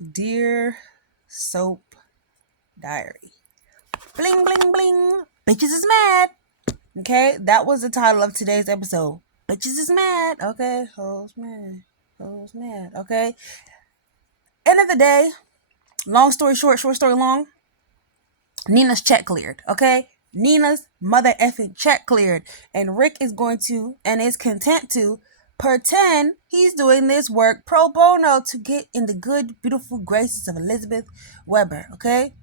Dear Soap Diary. Bling, bling, bling. Bitches is mad. Okay, that was the title of today's episode. Bitches is mad. Okay, hoes mad. Hoes mad. Okay. End of the day, long story short, short story long, Nina's check cleared. Okay. Nina's mother effing check cleared. And Rick is going to and is content to pretend he's doing this work pro bono to get in the good, beautiful graces of Elizabeth Weber. Okay.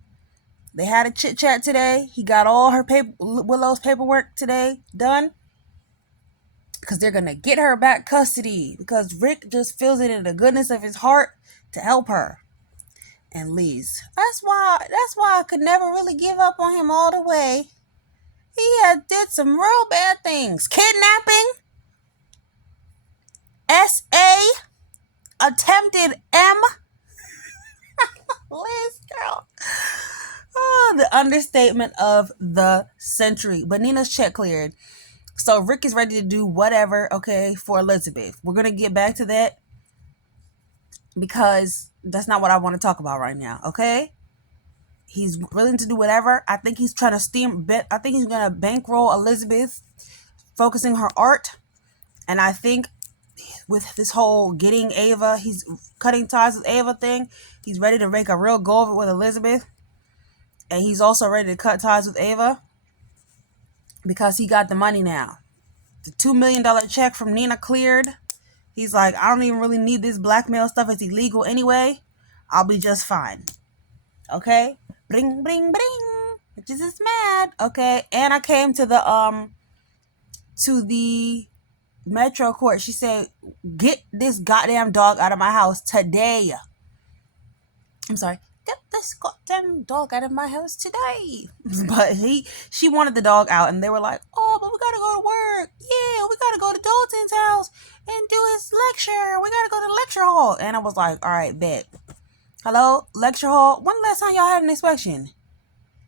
They had a chit chat today. He got all her Willow's paperwork today done because they're gonna get her back custody because Rick just feels it in the goodness of his heart to help her and Liz. That's why I could never really give up on him all the way. He had did some real bad things, kidnapping, SA, attempted M. Liz, girl. Oh, the understatement of the century. But Nina's check cleared. So Rick is ready to do whatever, okay, for Elizabeth. We're going to get back to that because that's not what I want to talk about right now, okay? He's willing to do whatever. I think he's trying to I think he's going to bankroll Elizabeth, focusing her art. And I think with this whole getting Ava, he's cutting ties with Ava thing, he's ready to make a real go of it with Elizabeth. And he's also ready to cut ties with Ava because he got the money now. The $2 million check from Nina cleared. He's like, I don't even really need this blackmail stuff. It's illegal anyway. I'll be just fine. Okay? Bring, bring, bring. Bitches is mad. Okay. And I came to the Metro court. She said, get this goddamn dog out of my house today. I'm sorry. Get this goddamn dog out of my house today. But she wanted the dog out, and they were like, oh, but we gotta go to work. Yeah, we gotta go to Dalton's house and do his lecture. We gotta go to the lecture hall. And I was like, all right, bet. Hello, lecture hall. When the last time y'all had an inspection?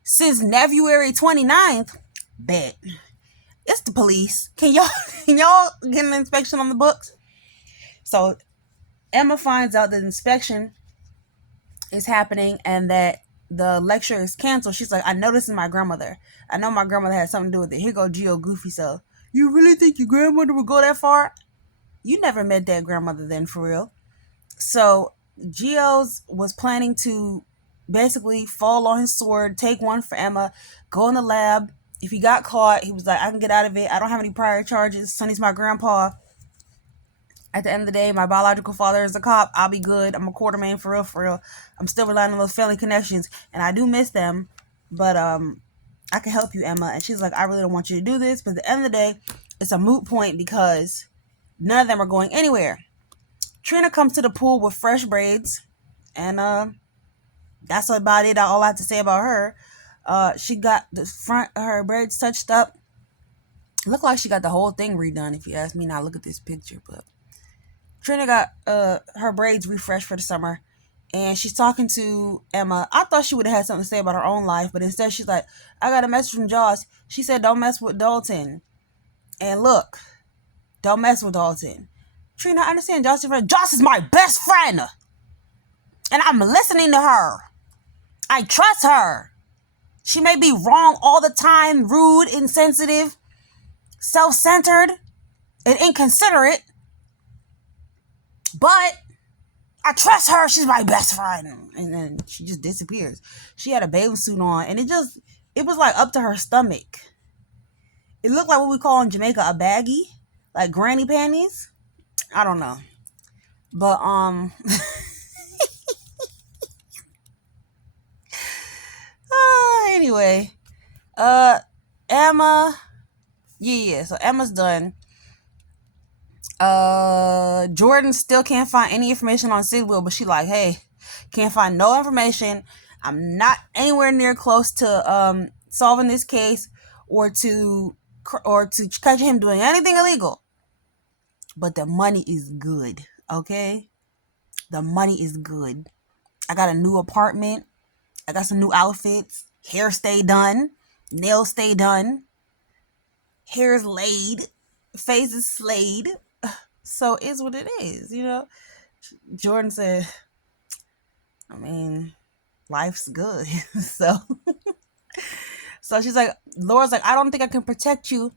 Since February 29th. Bet. It's the police. Can y'all get an inspection on the books? So Emma finds out that the inspection is happening and that the lecture is canceled. She's like, I know this is my grandmother. I know my grandmother had something to do with it. Here go Geo Goofy self. You really think your grandmother would go that far? You never met that grandmother then, for real. So Geo's was planning to basically fall on his sword, take one for Emma, go in the lab. If he got caught, he was like, I can get out of it. I don't have any prior charges. Sonny's my grandpa. At the end of the day, my biological father is a cop. I'll be good. I'm a quartermain for real, for real. I'm still relying on those family connections, and I do miss them. But I can help you, Emma. And she's like, I really don't want you to do this. But at the end of the day, it's a moot point because none of them are going anywhere. Trina comes to the pool with fresh braids, and that's about it. All I have to say about her. She got the front of her braids touched up. Looked like she got the whole thing redone, if you ask me. Now look at this picture, but Trina got her braids refreshed for the summer, and she's talking to Emma. I thought she would have had something to say about her own life, but instead she's like, I got a message from Joss. She said, don't mess with Dalton. And look, don't mess with Dalton. Trina, I understand Joss is friend. Joss is my best friend, and I'm listening to her. I trust her. She may be wrong all the time, rude, insensitive, self-centered, and inconsiderate, but I trust her. She's my best friend. And then she just disappears. She had a bathing suit on, and it was like up to her stomach. It looked like what we call in Jamaica a baggie, like granny panties. I don't know. But anyway, Emma, yeah. So Emma's done. Jordan still can't find any information on Sidwell, but she like, hey, can't find no information. I'm not anywhere near close to solving this case or to catch him doing anything illegal. But the money is good, okay? The money is good. I got a new apartment. I got some new outfits. Hair stay done. Nails stay done. Hair is laid. Face is slayed. So it's what it is, you know? Jordan said, I mean, life's good. so so she's like, Laura's like, I don't think I can protect you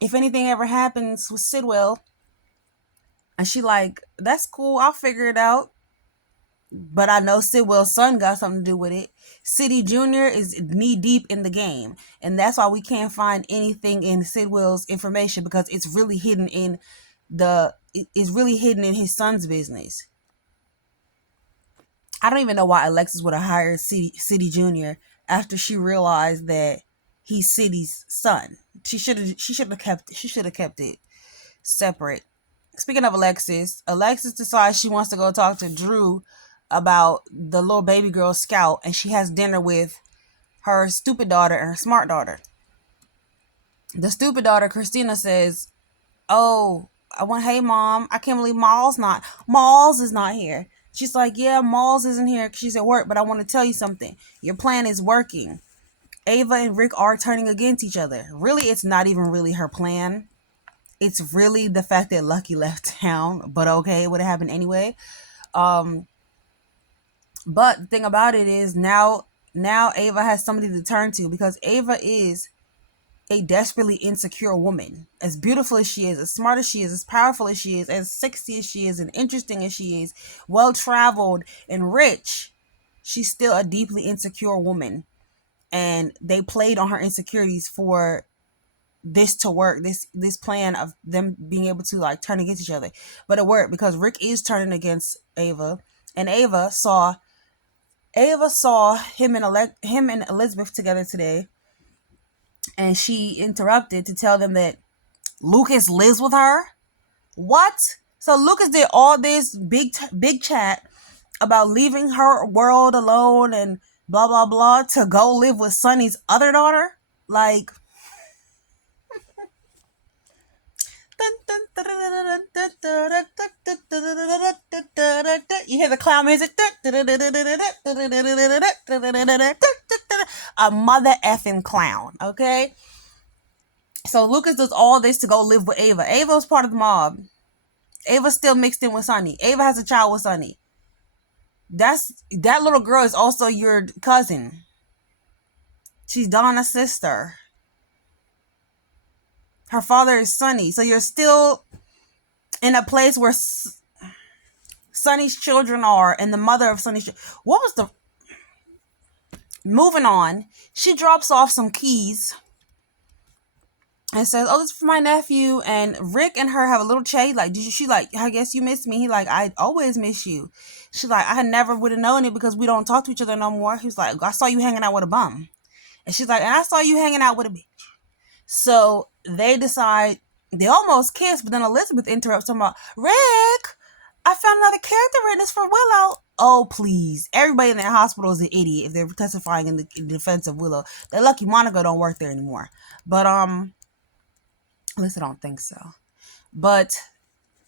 if anything ever happens with Sidwell. And she like, that's cool, I'll figure it out. But I know Sidwell's son got something to do with it. City Jr. is knee deep in the game. And that's why we can't find anything in Sidwell's information, because it's really hidden in his son's business. I don't even know why Alexis would have hired City Jr. after she realized that he's City's son. She should have kept it separate. Speaking of Alexis decides she wants to go talk to Drew about the little baby girl Scout, and she has dinner with her stupid daughter and her smart daughter. The stupid daughter, Christina, says, "Oh, hey mom, I can't believe Malls is not here." She's like, "Yeah, Malls isn't here. She's at work, but I want to tell you something. Your plan is working. Ava and Rick are turning against each other. Really, it's not even really her plan. It's really the fact that Lucky left town, but okay, it would have happened anyway. But the thing about it is now Ava has somebody to turn to, because Ava is a desperately insecure woman. As beautiful as she is, as smart as she is, as powerful as she is, as sexy as she is, and interesting as she is, well-traveled and rich, she's still a deeply insecure woman. And they played on her insecurities for this to work, this plan of them being able to like turn against each other. But it worked because Rick is turning against Ava, and Ava saw him and Elizabeth together today, and she interrupted to tell them that Lucas lives with her. What? So Lucas did all this big chat about leaving her world alone and blah blah blah to go live with Sonny's other daughter? Like, you hear the clown music? A mother effing clown, okay? So Lucas does all this to go live with Ava. Ava's part of the mob. Ava's still mixed in with Sonny. Ava has a child with Sonny. That little girl is also your cousin. She's Donna's sister. Her father is Sonny. So you're still in a place where Sonny's children are, and the mother of Sonny's children. What was the... Moving on, she drops off some keys and says, "Oh, this is for my nephew." And Rick and her have a little chat. Like, she like, "I guess you miss me." He like, "I always miss you." She's like, "I never would have known it because we don't talk to each other no more." He's like, "I saw you hanging out with a bum." And she's like, "And I saw you hanging out with a bitch." So they decide, they almost kiss, but then Elizabeth interrupts them about, "Rick, I found another character witness for Willow." Oh, please. Everybody in that hospital is an idiot if they're testifying in the defense of Willow. They're lucky Monica don't work there anymore. But, at least I don't think so. But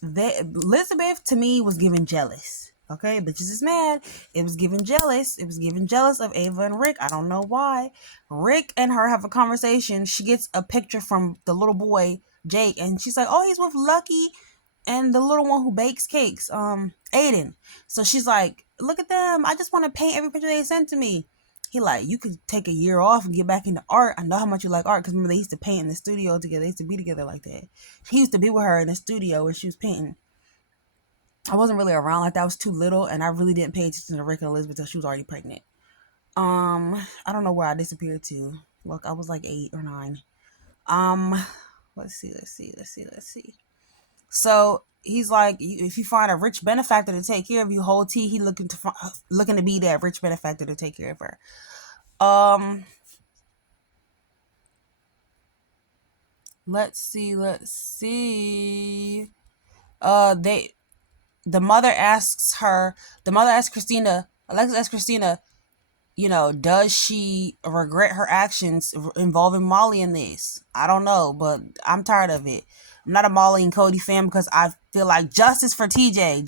Elizabeth, to me, was giving jealous. Okay, bitches is mad. It was giving jealous. It was giving jealous of Ava and Rick. I don't know why. Rick and her have a conversation. She gets a picture from the little boy, Jake, and she's like, "Oh, he's with Lucky and the little one who bakes cakes, Aiden." So she's like, "Look at them. I just want to paint every picture they sent to me." He like, "You could take a year off and get back into art. I know how much you like art." Because remember, they used to paint in the studio together. They used to be together like that. He used to be with her in the studio when she was painting. I wasn't really around like that. I was too little, and I really didn't pay attention to Rick and Elizabeth until she was already pregnant. I don't know where I disappeared to. Look, I was like 8 or 9. Let's see. So he's like, if you find a rich benefactor to take care of you, whole T, he looking to be that rich benefactor to take care of her. Let's see. The mother asks Christina, Alexa asks Christina, does she regret her actions involving Molly in this? I don't know, but I'm tired of it. I'm not a Molly and Cody fan because I feel like justice for TJ.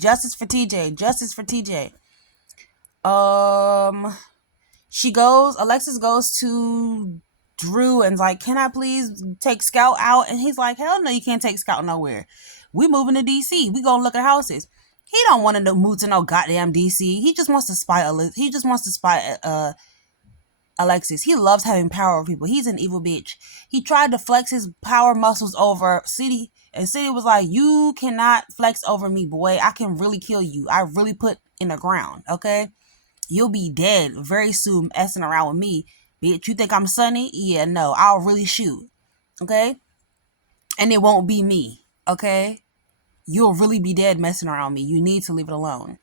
Alexis goes to Drew and's like, "Can I please take Scout out?" And he's like, "Hell no, you can't take Scout nowhere. We moving to DC. We gonna look at houses." He don't want to move to no goddamn DC. He just wants to spy. He just wants to spy Alexis. He loves having power over people. He's an evil bitch. He tried to flex his power muscles over City, and City was like, "You cannot flex over me, boy. I can really kill you. I really put in the ground. Okay, you'll be dead very soon, messing around with me, bitch. You think I'm Sunny? Yeah, no. I'll really shoot. Okay, and it won't be me. Okay, you'll really be dead messing around me. You need to leave it alone."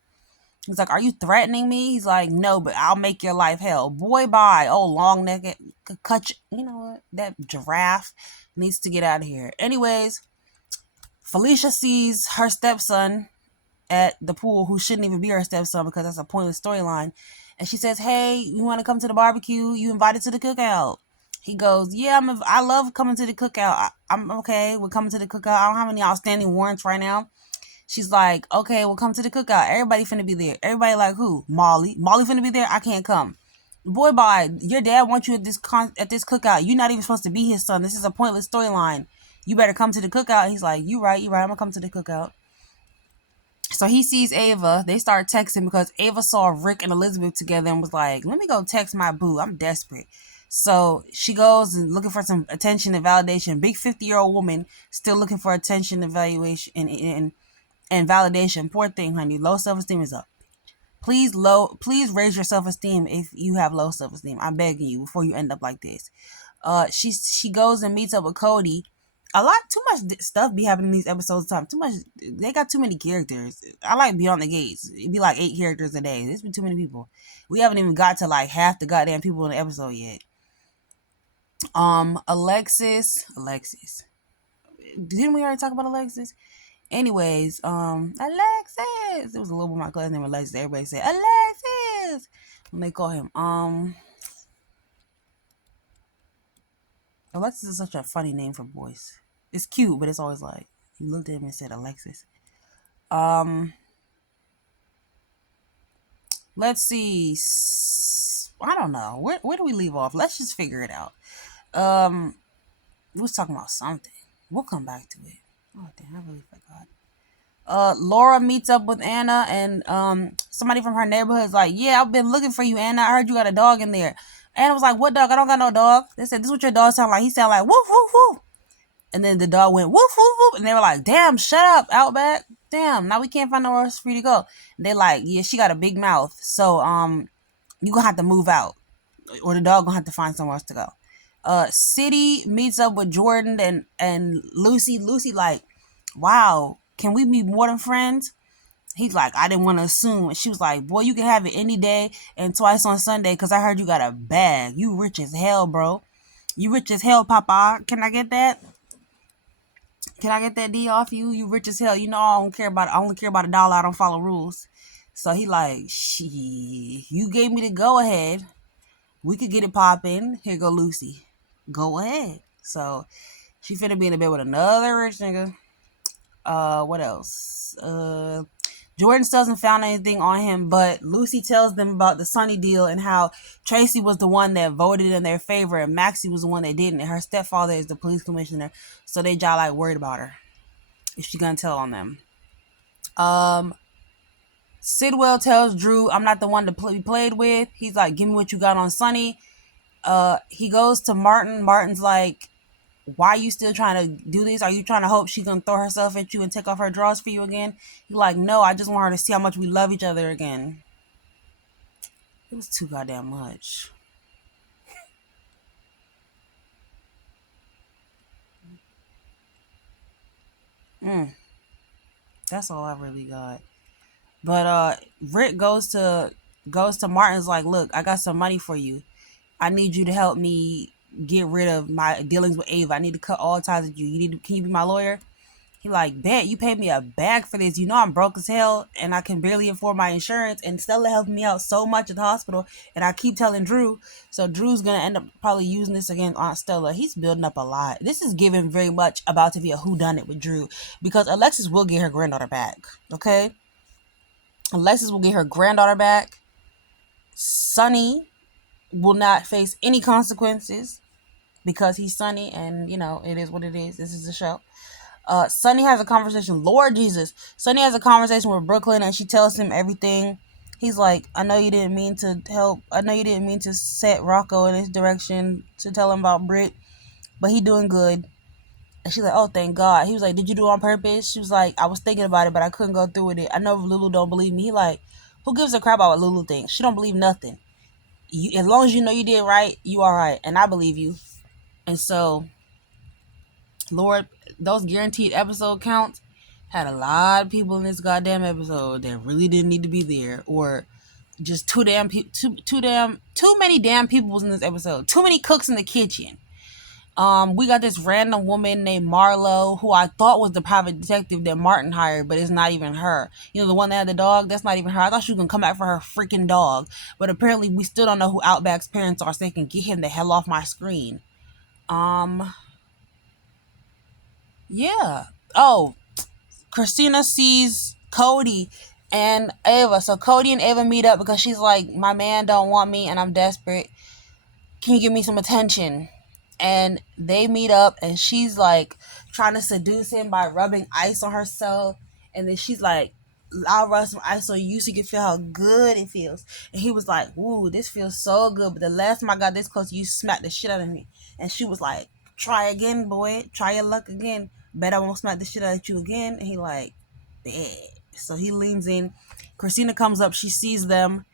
He's like, "Are you threatening me?" He's like, "No, but I'll make your life hell." Boy, bye. Oh, long necked. Cut you. You know what? That giraffe needs to get out of here. Anyways, Felicia sees her stepson at the pool, who shouldn't even be her stepson because that's a pointless storyline. And she says, "Hey, you want to come to the barbecue? You invited to the cookout?" He goes, "Yeah, I love coming to the cookout. I'm okay with coming to the cookout. I don't have any outstanding warrants right now." She's like, "Okay, we'll come to the cookout. Everybody finna be there." Everybody like, "Who? Molly? Molly finna be there? I can't come." Boy, bye. Your dad wants you at this cookout. You're not even supposed to be his son. This is a pointless storyline. You better come to the cookout. He's like, "You right. I'm gonna come to the cookout." So he sees Ava. They start texting because Ava saw Rick and Elizabeth together and was like, "Let me go text my boo. I'm desperate." So she goes and looking for some attention and validation. Big 50-year-old woman still looking for attention, evaluation, and validation. Poor thing, honey. Low self-esteem is up. Please raise your self-esteem if you have low self-esteem. I'm begging you before you end up like this. She goes and meets up with Cody. A lot too much stuff be happening in these episodes. Too much. They got too many characters. I like Beyond the Gates. It'd be like 8 characters a day. There's been too many people. We haven't even got to like half the goddamn people in the episode yet. Alexis. Didn't we already talk about Alexis? Anyways, Alexis. It was a little bit my cousin named Alexis. Everybody said Alexis when they call him. Alexis is such a funny name for boys. It's cute, but it's always like you looked at him and said Alexis. Let's see. I don't know. Where do we leave off? Let's just figure it out. We was talking about something. We'll come back to it. Oh damn, I really forgot. Laura meets up with Anna, and somebody from her neighborhood is like, "Yeah, I've been looking for you, Anna. I heard you got a dog in there." Anna was like, "What dog? I don't got no dog." They said, "This is what your dog sound like." He sound like woof woof woof. And then the dog went woof woof woof, and they were like, "Damn, shut up, Outback. Damn, now we can't find nowhere else for you to go." And they like, "Yeah, she got a big mouth, so you gonna have to move out, or the dog gonna have to find somewhere else to go." City meets up with Jordan and Lucy. Lucy like, "Wow, can we be more than friends?" He's like, "I didn't want to assume." And she was like, "Boy, you can have it any day and twice on Sunday because I heard you got a bag. You rich as hell, bro. You rich as hell, Papa. Can I get that? Can I get that D off you? You rich as hell. You know I don't care about. I only care about $1. I don't follow rules." So he like, "She, you gave me the go ahead. We could get it popping. Here go Lucy. Go ahead." So she finna be in the bed with another rich nigga. What else? Jordan still hasn't found anything on him, but Lucy tells them about the Sunny deal and how Tracy was the one that voted in their favor and Maxie was the one that didn't. And her stepfather is the police commissioner, so they just like worried about her if she gonna tell on them. Sidwell tells Drew, "I'm not the one to be played with." He's like, "Give me what you got on Sunny." He goes to Martin. Martin's like, "Why are you still trying to do this? Are you trying to hope she's gonna throw herself at you and take off her drawers for you again?" He's like, "No, I just want her to see how much we love each other again." It was too goddamn much. That's all I really got. But Rick goes to Martin's like, "Look, I got some money for you. I need you to help me get rid of my dealings with Ava. I need to cut all ties with you. Can you be my lawyer?" He like, "Bet, you paid me a bag for this. You know I'm broke as hell and I can barely afford my insurance, and Stella helped me out so much at the hospital, and I keep telling Drew." So Drew's gonna end up probably using this against Aunt Stella. He's building up a lot. This is giving very much about to be a whodunit with Drew, because Alexis will get her granddaughter back. Okay? Alexis will get her granddaughter back. Sonny will not face any consequences because he's Sonny, and you know, it is what it is. This is the show. Sunny has a conversation. Lord Jesus. Sunny has a conversation with Brooklyn, and she tells him everything. He's like, I know you didn't mean to help. I know you didn't mean to set Rocco in this direction to tell him about Britt, but he doing good. And she's like, oh, thank God. He was like, did you do it on purpose? She was like, I was thinking about it, but I couldn't go through with it. I know Lulu don't believe me. He like, who gives a crap about what Lulu thinks? She don't believe nothing. As long as you know you did right, you all right. And I believe you. And so, Lord, those guaranteed episode counts had a lot of people in this goddamn episode that really didn't need to be there, or just too many damn people was in this episode. Too many cooks in the kitchen. We got this random woman named Marlo, who I thought was the private detective that Martin hired, but it's not even her. You know, the one that had the dog? That's not even her. I thought she was gonna come back for her freaking dog. But apparently we still don't know who Outback's parents are, so they can get him the hell off my screen. Yeah. Oh, Christina sees Cody and Ava. So Cody and Ava meet up because she's like, my man don't want me and I'm desperate. Can you give me some attention? And they meet up, and she's like trying to seduce him by rubbing ice on herself. And then she's like, I'll rub some ice on you so you can feel how good it feels. And he was like, ooh, this feels so good. But the last time I got this close, you smacked the shit out of me. And she was like, try again, boy. Try your luck again. Bet I won't smack the shit out of you again. And he like, yeah. So he leans in. Christina comes up. She sees them.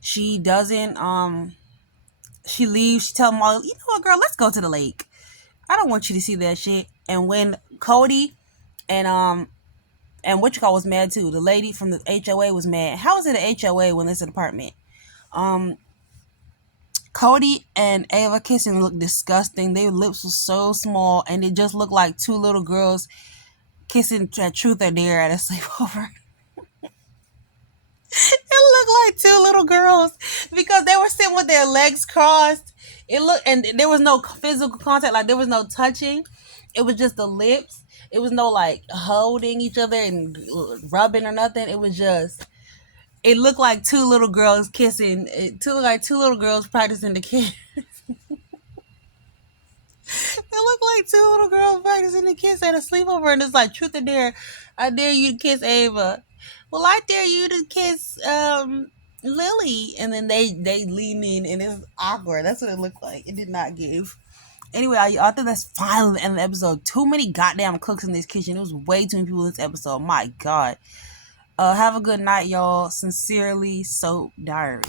She doesn't, she leaves. She tells Molly, you know what, girl, let's go to the lake. I don't want you to see that shit. And when Cody and what you call was mad too, the lady from the HOA was mad. How is it an HOA when it's an apartment? Cody and Ava kissing looked disgusting. Their lips were so small, and it just looked like two little girls kissing at Truth or Dare at a sleepover. It looked like two little girls because they were sitting with their legs crossed. It looked, and there was no physical contact, like there was no touching. It was just the lips. It was no like holding each other and rubbing or nothing. It was just, it looked like two little girls kissing. It looked like two little girls practicing to kiss. It looked like two little girls practicing to kiss at a sleepover, and it's like, Truth or Dare, I dare you to kiss Ava. Well, I dare you to kiss Lily. And then they lean in, and it's awkward. That's what it looked like. It did not give. Anyway, I think that's finally the end of the episode. Too many goddamn cooks in this kitchen. It was way too many people in this episode. My God. Have a good night, y'all. Sincerely, Soap Diary.